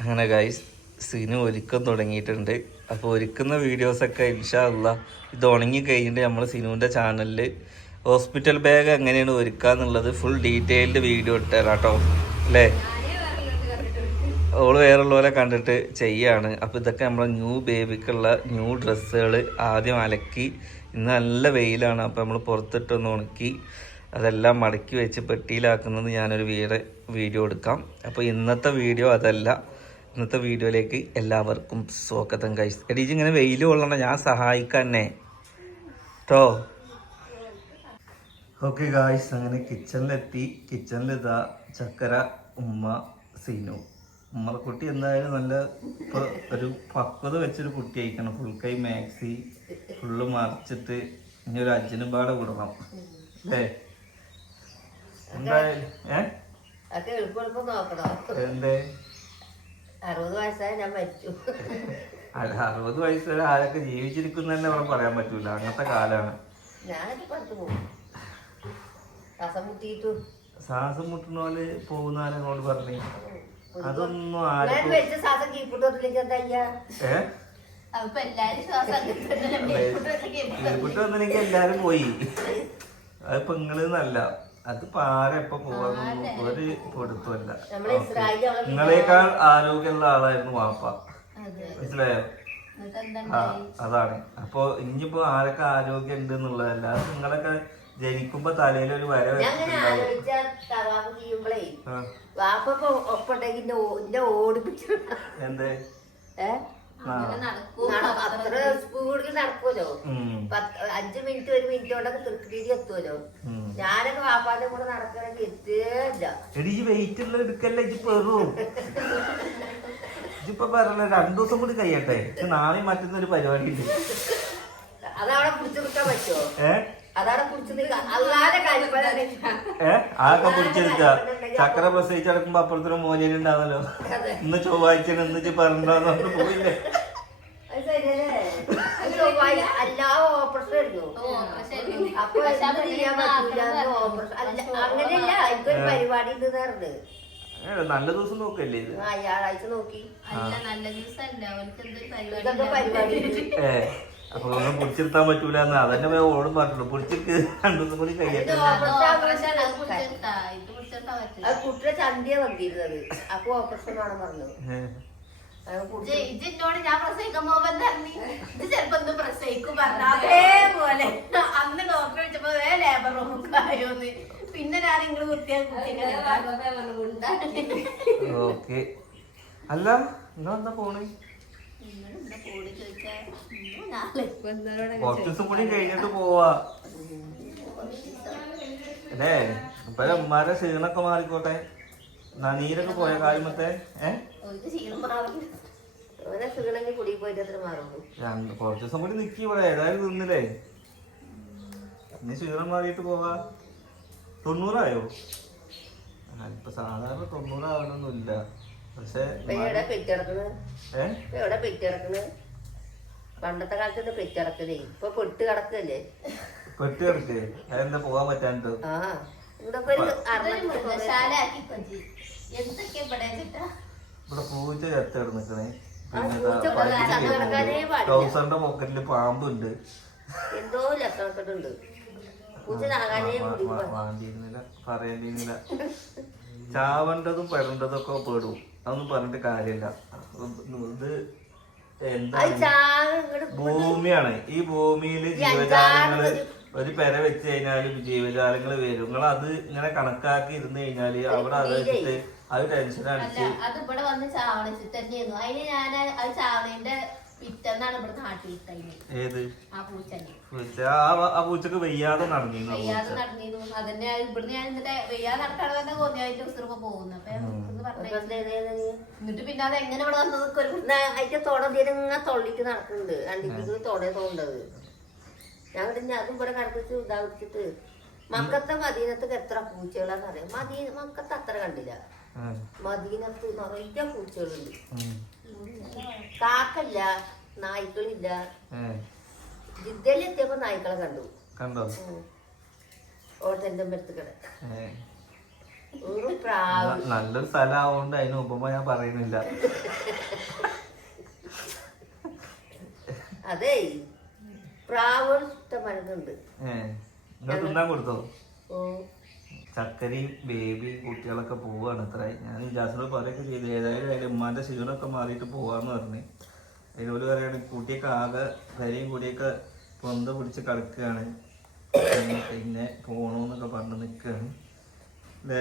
അങ്ങനെ ഗൈസ് സിനു ഒരുക്കം തുടങ്ങിയിട്ടുണ്ട്. അപ്പോൾ ഒരുക്കുന്ന വീഡിയോസൊക്കെ ഇൻഷാല്ല ഇത് ഉണങ്ങി കഴിഞ്ഞിട്ട് നമ്മൾ സിനുവിന്റെ ചാനലിൽ ഹോസ്പിറ്റൽ ബാഗ് എങ്ങനെയാണ് ഒരുക്കുക എന്നുള്ളത് ഫുൾ ഡീറ്റെയിൽഡ് വീഡിയോ ഇട്ടാൽ കേട്ടോ അല്ലേ? ഓൾ വേറുള്ളവരെ കണ്ടിട്ട് ചെയ്യാണ്. അപ്പോൾ ഇതൊക്കെ നമ്മളെ ന്യൂ ബേബിക്കുള്ള ന്യൂ ഡ്രസ്സുകൾ ആദ്യം അലക്കി. ഇന്ന് നല്ല വെയിലാണ്. അപ്പോൾ നമ്മൾ പുറത്തിട്ടൊന്ന് ഉണക്കി. അതെല്ലാം മടക്കി വെച്ച് പെട്ടിയിലാക്കുന്നത് ഞാനൊരു വീട് വീഡിയോ എടുക്കാം. അപ്പോൾ ഇന്നത്തെ വീഡിയോ അതല്ല. ഇന്നത്തെ വീഡിയോയിലേക്ക് എല്ലാവർക്കും സ്വാഗതം കഴിച്ചു എടീജ് ഇങ്ങനെ വെയിൽ കൊള്ളണം ഞാൻ സഹായിക്കാന്നെ കേട്ടോ ഓക്കെ ഗായ്സ് അങ്ങനെ കിച്ചണിലെത്തി കിച്ചണിൽ ഇതാ ചക്കര ഉമ്മ സീനു. ഉമ്മറക്കുട്ടി എന്തായാലും നല്ല ഇപ്പൊ ഒരു പക്വത വെച്ചൊരു കുട്ടി അയക്കണം ഫുൾ കൈ മാക്സി ഫുള്ള് മറിച്ചിട്ട് ഇനി ഒരു അച്ഛനും പാടെ വിടണം. അല്ലേ? എന്തായാലും ഏ? എന്തേ? അറുപത് വയസ്സായ ഞാൻ മരിച്ചു. അല്ല അറുപത് ആരൊക്കെ ജീവിച്ചിരിക്കുന്ന തന്നെ അവിടെ പറയാൻ പറ്റൂല. അങ്ങനത്തെ കാലാണ്. ഞാനൊക്കെ പുറത്ത് പോകും. ശ്വാസം മുട്ടിയിട്ടു ശ്വാസം മുട്ടുന്ന പോലെ പോകുന്ന ആരെങ്ങോട്ട് പറഞ്ഞു അതൊന്നും ഞാൻ ആർക്കും വെച്ച ശ്വാസം കീപ്പിട്ടൊന്നില്ലെങ്കിൽ എന്താ ചെയ്യാ? ഏ? അപ്പൊ എല്ലാരും പോയി. അതിപ്പോ നിങ്ങളെന്നല്ല അതിപ്പോ ആരെ എപ്പോ പോവാന്നൊന്നും ഒരു പൊടുത്തല്ല നിങ്ങളെക്കാൾ ആരോഗ്യമുള്ള ആളായിരുന്നു വാപ്പ. അതെ. മനസ്സിലായോ? ആ അതാണ്. അപ്പൊ ഇനിയിപ്പോ ആരൊക്കെ ആരോഗ്യം ഉണ്ട് എന്നുള്ളതല്ല അത് നിങ്ങളൊക്കെ ജനിക്കുമ്പോ തലയിൽ ഒരു വര എന്തേ? നടക്കുമല്ലോ അഞ്ചു മിനിറ്റ് ഒരു മിനിറ്റ് കൊണ്ടൊക്കെ തൃപ്തി എത്തുമല്ലോ. ഞാനൊക്കെ വാപ്പാന്റെ കൂടെ നടക്കണമെങ്കിൽ എത്തില്ല എടി ഈ വെയിറ്റ് ഉള്ള എടുക്കല്ല? ഇജ്ജ് പെറു. ഇജിപ്പൊ പറഞ്ഞ രണ്ടു ദിവസം കൂടി കഴിയട്ടെ. നാളെ മാറ്റുന്ന ഒരു പരിപാടി ഉണ്ട്. അതവിടെ പിടിച്ചു നിൽക്കാൻ പറ്റുമോ അതൊക്കെ പിടിച്ചെടുക്ക ചക്ര പ്രസവിച്ചടക്കുമ്പോ അപ്പുറത്തൊരു മോലിയുണ്ടാവല്ലോ ഇന്ന് ചൊവ്വാഴ്ച ഇന്ന് ഇജ്ജ് പറഞ്ഞിട്ട് പോയില്ലേ അത് ശരിയല്ലേ? അത് ചൊവ്വാഴ്ച എല്ലാ ഓപ്പറേഷൻ എടുക്കും അപ്പൊ എന്ത് ചെയ്യാൻ പറ്റൂല. അന്ന് ഓപ്പറേഷൻ അല്ല അങ്ങനെയല്ല. എനിക്കൊരു പരിപാടി ഉണ്ട് നേർന്ന് ഏ, നല്ല ദിവസം നോക്കല്ലേ ഇത്? നോക്കി. അല്ല നല്ല ദിവസമല്ല. അവർക്ക് എന്തൊരു ഇതൊക്കെ പരിപാടി ഉണ്ട് ഏ അപ്പൊ ഒന്നും പിടിച്ചിരുത്താൻ പറ്റൂല എന്ന് അതന്നെ ഓടും പറഞ്ഞിട്ടുള്ളൂ പിടിച്ചിട്ട് രണ്ടു ദിവസം കൂടി കഴിയട്ടെ. ഓപ്പറേഷൻ അത് ഇത് പറ്റില്ല. അത് കുട്ടിയുടെ ചന്തിയ വന്നിരുന്നത് അപ്പൊ ഓപ്പറേഷൻ വേണം പറഞ്ഞു. ഏ, ഇജ്ജിന്നോട് ഞാൻ പ്രസവിക്കാൻ പറഞ്ഞു ഇത് ചെലപ്പോ ഒന്ന് പ്രസവിക്കും പറഞ്ഞു അതേപോലെ. അന്ന് ഡോക്ടർ വിളിച്ചപ്പോ വേ ലേബർ റൂമൊക്കെ പിന്നെ ഞാൻ നിങ്ങൾ കുട്ടിയെ ഓക്കെ. അല്ല നിങ്ങളെന്താ പോണ്? കൂടി കുറച്ച് ദിവസം കഴിഞ്ഞിട്ട് പോവാ. അല്ലേ? ഇപ്പൊ ഉമ്മാരെ ക്ഷീണൊക്കെ മാറിക്കോട്ടെ. നീരൊക്കെ പോയ കാര്യമത്തെ കുറച്ച് ദിവസം കൂടി നിക്കി ഇവിടെ ഏതായാലും നിന്നില്ലേ? നീ ക്ഷീണം മാറിയിട്ട് പോവാ. തൊണ്ണൂറായോ? ഇപ്പൊ സാധാരണ തൊണ്ണൂറാവണമെന്നില്ല പക്ഷെ പണ്ടത്തെ കാലത്ത് പെറ്റിടക്കതേ ഇപ്പൊ പെട്ട് കിടക്കല്ലേ? പെട്ട് കിടക്കേ. അതെന്താ പോവാൻ പറ്റാണ്ട് ആ ഇവിടെ ഇവിടെ പൂച്ച ചത്ത് നിക്കണേ പാടില്ല. ട്രൗസറിന്റെ പോക്കറ്റിൽ പാമ്പുണ്ട്. എന്തോ ലക്ഷണക്കെട്ടുണ്ട് വാണ്ടിയിരുന്നില്ല പറയേണ്ടിയിരുന്നില്ല. ചാവേണ്ടതും പെടേണ്ടതും ഒക്കെ പെടും. അതൊന്നും പറഞ്ഞിട്ട് കാര്യമില്ല. ഇത് എന്താണ് ഭൂമിയാണ്. ഈ ഭൂമിയിൽ ജീവജാലങ്ങൾ ഒരു പെര വെച്ച് കഴിഞ്ഞാൽ ജീവജാലങ്ങൾ വരും. നിങ്ങൾ അത് ഇങ്ങനെ കണക്കാക്കി ഇരുന്ന് കഴിഞ്ഞാൽ അവിടെ അത് വെച്ചിട്ട് അത് ടെൻഷൻ അടിച്ചു അത് ഇവിടെ വന്ന് ചാവണിച്ച് തന്നെയായിരുന്നു. അതിന് ഞാൻ അത് ചാവണേന്റെ പിറ്റന്നാണ് ഇവിടെ നാട്ടിൽ ഏത്? ആ പൂച്ചനെ. പൂച്ച. ആ ആ പൂച്ചക്ക് വയ്യാതെ നടന്നിരുന്നു ആ വെയ്യാതെ പൂച്ച. നടന്നിരുന്നു. അതന്നെ ഇവിടുന്ന് ഞാൻ എന്നിട്ട് വെയ്യാതെ നടക്കാൻ പോകുന്നു. അപ്പൊ ഞാൻ ഇവിടുന്ന് പറഞ്ഞു? എന്നിട്ട് പിന്നെ അത് എങ്ങനെ ഇവിടെ വന്ന് അതിന്റെ തൊട തീരങ്ങ തൊള്ളിക്ക് നടക്കുന്നുണ്ട്. രണ്ടിപ്പിക്ക് തൊട തോണ്ടത്. ഞാൻ ഇവിടെ അതും ഇവിടെ കടപ്പിച്ച് ഇതാ മക്കത്തെ മദീനത്തൊക്കെ എത്ര പൂച്ചകളാന്ന് അറിയാം. മദീ മക്കത്ത് അത്ര കണ്ടില്ല. മദീനത്ത് നിറയെ പൂച്ചകളുണ്ട്. കാക്കല്ല നായ്ക്കളില്ല. എത്തിയപ്പോ നായ്ക്കളെ കണ്ടു. കണ്ടോ? ഓട്ടന്റെ നല്ലൊരു സ്ഥലമാവുകൊണ്ട് അതിന് ഉപമ ഞാൻ പറയുന്നില്ല. അതെ പ്രാവ് നിങ്ങൾ തിന്നാൻ കൊടുത്തോ? ഓ. ചക്കരയും ബേബി കുട്ടികളൊക്കെ പോവാണ് അത്ര ഞാൻ ജാസിനോട് പറയൊക്കെ ചെയ്തു. ഏതായാലും അതിൽ ഉമ്മാന്റെ ക്ഷീണമൊക്കെ മാറിയിട്ട് പോവാന്ന് പറഞ്ഞു. അതിനോട് പറയാണ് കുട്ടിയൊക്കെ ആകെ കരയും കൂടിയൊക്കെ പൊന്ത പിടിച്ച് കിടക്കുകയാണ് പിന്നെ പോകണമെന്നൊക്കെ പറഞ്ഞ് നിൽക്കുകയാണ്. അല്ലേ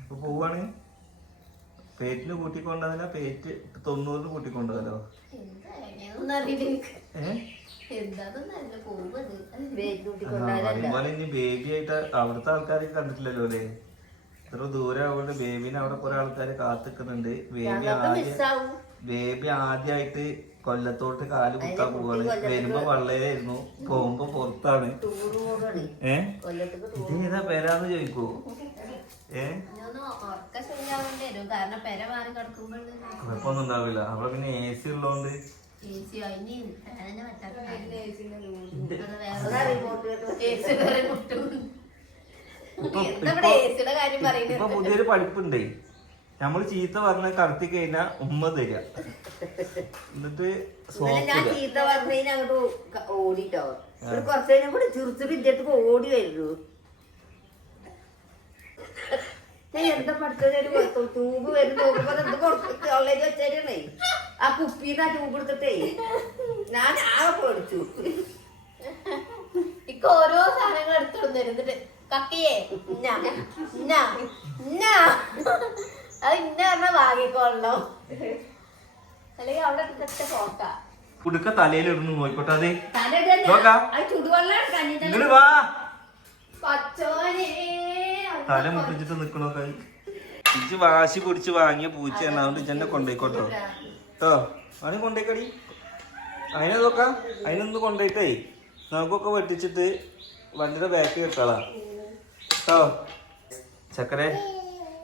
അപ്പൊ പോവാണ്. പേറ്റിന് കൂട്ടിക്കൊണ്ടതല്ല പേറ്റ് തൊണ്ണൂറിന് കൂട്ടിക്കൊണ്ടതല്ലോ. ഏഹ് അതുപോലെ ഇനി ബേബി ആയിട്ട് അവിടുത്തെ ആൾക്കാരെ കണ്ടിട്ടില്ലല്ലോ അല്ലേ? ഇത്ര ദൂരെ ആവുകൊണ്ട് ബേബിനെ അവിടെ കുറെ ആൾക്കാർ കാത്തിക്കുന്നുണ്ട്. ബേബി ആദ്യം മിസ്സാവും. ബേബി ആദ്യമായിട്ട് കൊല്ലത്തോട്ട് കാൽ കുത്താൻ പോവാണ്. വരുമ്പോ വള്ളയിലായിരുന്നു പോകുമ്പോ പുറത്താണ്. ടൂറ് പോകണേ ഏ? കൊല്ലത്തേക്ക് ടൂർ ഇത് ഏതാ പേരാന്ന് ചോദിക്കൂ. ഏ? ഇതൊന്ന് ഉറക്ക ശരിയാവേണ്ടി. വരും കാരണം പെര മാറി കിടക്കുമ്പോൾ കുഴപ്പമൊന്നും ഉണ്ടാവില്ല. അവിടെ പിന്നെ എ സി ഉള്ളതുകൊണ്ട് ചേച്ചി അതിന് ഇപ്പൊ- പുതിയൊരു പഠിപ്പുണ്ടേ. നമ്മൾ ചീത്ത പറഞ്ഞ കടത്തി കഴിഞ്ഞാ ഉമ്മ തരിക എന്നിട്ട് ഞാൻ. ചീത്ത പറഞ്ഞതിന് അങ്ങോട്ട് ഓടിട്ടോ. ഒരു കുറച്ച് കഴിഞ്ഞാൽ ചിറിച്ചിട്ട് ഓടി വരുന്നു. ഞാൻ എന്താ പഠിച്ചത്? തൂമ്പ് വരും നോക്കുമ്പോ എന്ത് കൊടുത്തിട്ട് വെച്ചേരണേ ആ കുപ്പിന്ന് ആ ട്യൂബ് എടുത്തിട്ടേ ഞാൻ ആകെ പേടിച്ചു. ഇക്ക് ഓരോ സാധനങ്ങൾ എടുത്തോണ്ട് എന്നിട്ട് കക്കിയേ ഇന്നാ ഇന്ന ഇന്ന. അത് ഇന്ന പറഞ്ഞ വാങ്ങിക്കോളണം. അല്ലെങ്കിൽ അവിടെ ഇതൊക്കെ പോക്ക. കുടുക്ക തലയിലിടുന്നു നോയിക്കോട്ടെ അതെ. തലയിടാൻ നോക്കാം. ആ ചുടുവെള്ളം വാ. തല മുട്ടിച്ചിട്ട് നിക്കണോക്കെ ഇജ്ജ് വാശി പിടിച്ച് വാങ്ങിയ പൂച്ചയാണ് അതുകൊണ്ട് ഇജ്ജെന്നെ കൊണ്ടുപോയിക്കോട്ടോ. കേട്ടോ അവനെ കൊണ്ടേക്കടി. അതിനെ നോക്കാം അതിനൊന്ന് കൊണ്ടുപോയിട്ടേ നമുക്കൊക്കെ വെട്ടിച്ചിട്ട് വണ്ടിയുടെ ബാക്ക് കിട്ടാളാ കേട്ടോ ചക്കരെ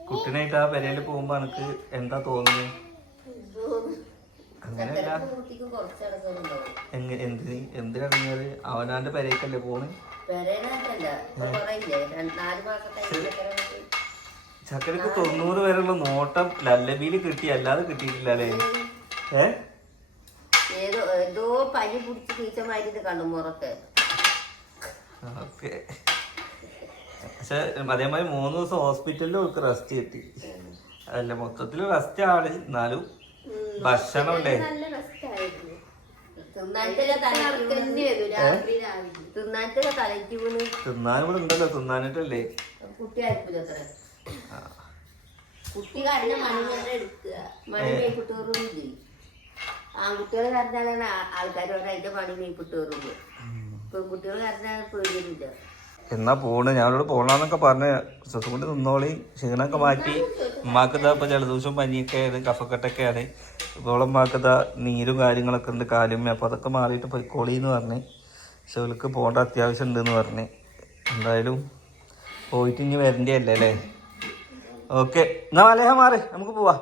കുട്ടീനായിട്ട് ആ പെരയിൽ പോകുമ്പോ എനിക്ക് എന്താ തോന്നുന്നത് അങ്ങനെയല്ല. എന്തിന് എന്തിനറിഞ്ഞത് അവനാന്റെ പെരയ്ക്കല്ലേ പോണ്? ചക്കരക്ക് തൊണ്ണൂറ് വരെയുള്ള നോട്ടം ലല്ലബിയിൽ കിട്ടി. അല്ലാതെ കിട്ടിയിട്ടില്ല അല്ലേ ഏതോ എന്തോ പനി പിടിച്ച് ടീച്ചർമാരിത് കണ്ടു മുറത്ത് ഓക്കെ. പക്ഷെ അതേമാതിരി മൂന്ന് ദിവസം ഹോസ്പിറ്റലിൽ അവൾക്ക് റെസ്റ്റ് കിട്ടി. അല്ല മൊത്തത്തിൽ റെസ്റ്റ് ആണ്. എന്നാലും ഭക്ഷണം ഉണ്ടേ? തിന്നാൻ ഇവിടെ ഉണ്ടല്ലോ. തിന്നാനിട്ടല്ലേ? കുട്ടി അയപ്പില്ല അത്ര? ആ. കുട്ടി കരഞ്ഞ മണി തന്നെ എടുക്കുക. മണി മേപ്പിട്ടോറുമില്ലേ ആൺകുട്ടികൾ കരഞ്ഞാലാണ് ആൾക്കാർ അതിന്റെ മണി മേപ്പിട്ടോറുള്ളൂ പെൺകുട്ടികൾ കരഞ്ഞാൽ പേടിയുണ്ട് എന്നാ പോണ്? ഞാനോട് പോണെന്നൊക്കെ പറഞ്ഞ് കൊണ്ട് നിന്നോളി. ക്ഷീണമൊക്കെ മാറ്റി. ഉമ്മാക്കതാ ഇപ്പൊ പനിയൊക്കെയാണ് കഫക്കെട്ടൊക്കെയാണ് ഇപ്പോൾ ഇപ്പോളും ഇതാ നീരും കാര്യങ്ങളൊക്കെ ഉണ്ട് കാലും അപ്പൊ അതൊക്കെ മാറിയിട്ട് പൊയ്ക്കോളി എന്ന് പറഞ്ഞ്. പക്ഷെ അവൾക്ക് പോകേണ്ട അത്യാവശ്യം ഉണ്ടെന്ന് പറഞ്ഞ്. എന്തായാലും പോയിട്ട് ഇനി വരണ്ടേ അല്ലേ? ഓക്കെ. എന്നാ മലയാളം മാറി. നമുക്ക് പോവാം.